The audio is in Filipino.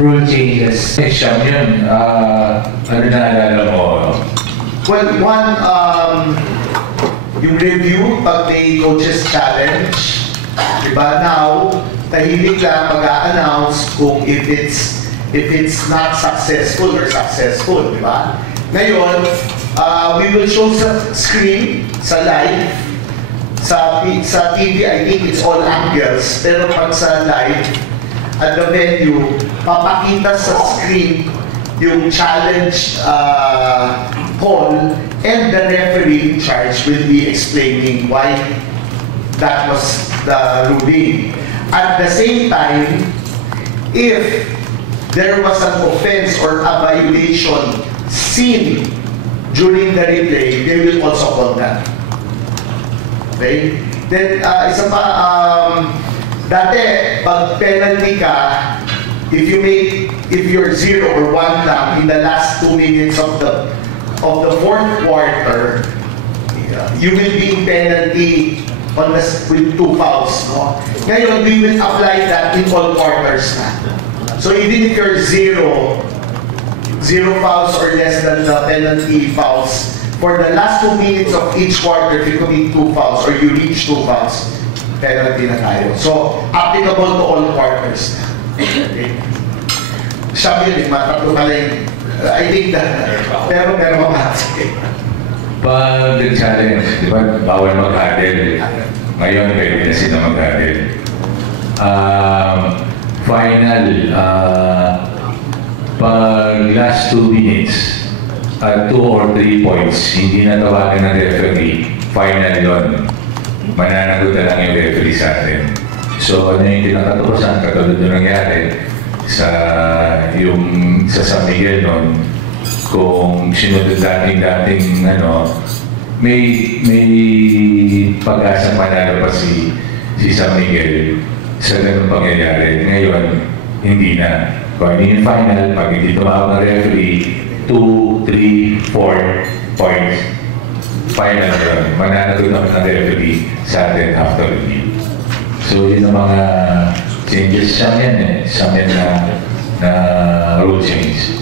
rule changes. Siyam yun. Ano naalala mo? Well, one, yung review pag may coaches challenge, diba? Now, tahimik lang mag-a-announce kung if it's not successful or successful, diba? Ngayon, we will show sa screen, sa live, sa TV, I think it's all angles, pero pag sa live, at the venue, papakita sa screen yung challenge call, and the referee in charge will be explaining why that was the ruling. At the same time, if there was an offense or a violation seen during the replay, they will also call that. Okay? Then, isa pa, dati, pag penalty ka, if you're 0 or 1 lang in the last 2 minutes of the fourth quarter, you will be in penalty with 2 fouls. No? Ngayon, we will apply that in all quarters na. So even if you're 0 fouls or less than the penalty fouls, for the last 2 minutes of each quarter, if you commit 2 fouls or you reach 2 fouls, penalty na tayo. So, applicable to all quarters. Okay. Sabi yun, matatlo pala yung, I think that, pero mamatay. Pag nag-challenge, di ba, bawal mag-huddle. Ngayon, pwede na sila mag-huddle. Final, pag last 2 minutes, 2 or 3 points, hindi na tawagan ng referee, final yun. Mananagot na lang yung referee sa atin. So, ano yung tinakatapusan, katulad yung nangyari sa San Miguel noon, kung sinunod dating may pag-asa manalo pa si San Miguel sa ganung pangyayari. Ngayon, hindi na. Kung hindi yung final, pag hindi tumawag ng referee, 2, 3, 4 points. Final yun. Mananagot naman ng referee sa atin after review. So, yun ang mga changes. Siyam yan na rule change.